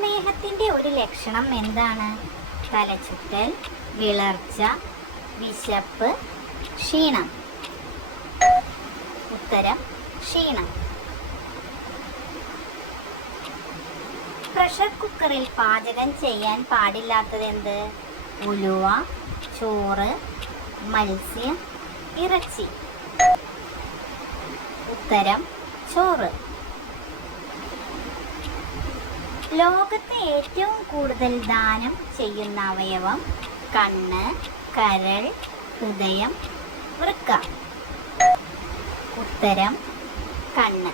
പ്രമേഹത്തിന്റെ ഒരു ലക്ഷണം എന്താണ്? തലചുറ്റൽ, വിളർച്ച, വിശപ്പ്, ക്ഷീണം. ഉത്തരം ക്ഷീണം. പ്രഷർ കുക്കറിൽ പാചകം ചെയ്യാൻ പാടില്ലാത്തതെന്ത്? ഉലുവ, ചോറ്, മത്സ്യം, ഇറച്ചി. ഉത്തരം ചോറ്. ലോകത്ത് ഏറ്റവും കൂടുതൽ ദാനം ചെയ്യുന്ന അവയവം? കണ്ണ്, കരൾ, ഹൃദയം, വൃക്ക. ഉത്തരം കണ്ണ്.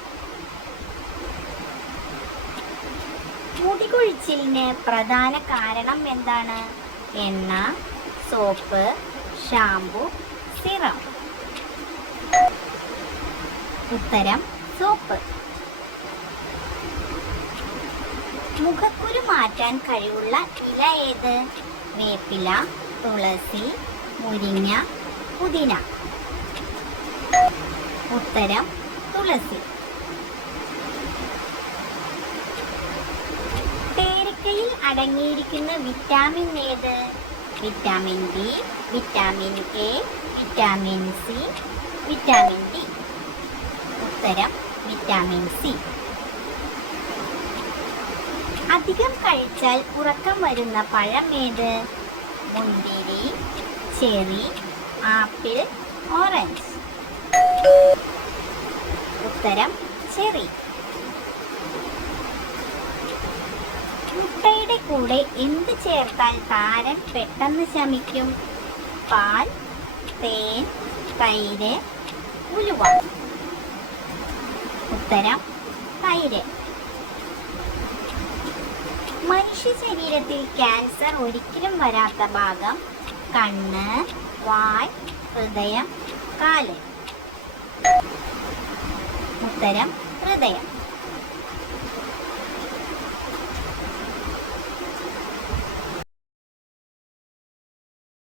മുടികൊഴിച്ചിലിന് പ്രധാന കാരണം എന്താണ്? എണ്ണ, സോപ്പ്, ഷാമ്പു, സിറം. ഉത്തരം സോപ്പ്. മുഖക്കുരു മാറ്റാൻ കഴിവുള്ള ഇല ഏത്? വേപ്പില, തുളസി, മുരിങ്ങ, പുതിന. ഉത്തരം തുളസി. പേരക്കയിൽ അടങ്ങിയിരിക്കുന്ന വിറ്റാമിൻ ഏത്? Vitamin B, vitamin A, vitamin C, vitamin D. ഉത്തരം വിറ്റാമിൻ സി. അധികം കഴിച്ചാൽ ഉറക്കം വരുന്ന പഴം ഏത്? മുന്തിരി, ചെറി, ആപ്പിൾ, ഓറഞ്ച്. ഉത്തരം ചെറി. മുട്ടയുടെ കൂടെ എന്ത് ചേർത്താൽ താരൻ പെട്ടെന്ന് ശമിക്കും? പാൽ, തേൻ, തൈര്, ഉലുവ. ഉത്തരം തൈര്. മനുഷ്യ ശരീരത്തിൽ ക്യാൻസർ ഒരിക്കലും വരാത്ത ഭാഗം? കണ്ണ്, വായ്, ഹൃദയം, കാല്. ഉത്തരം ഹൃദയം.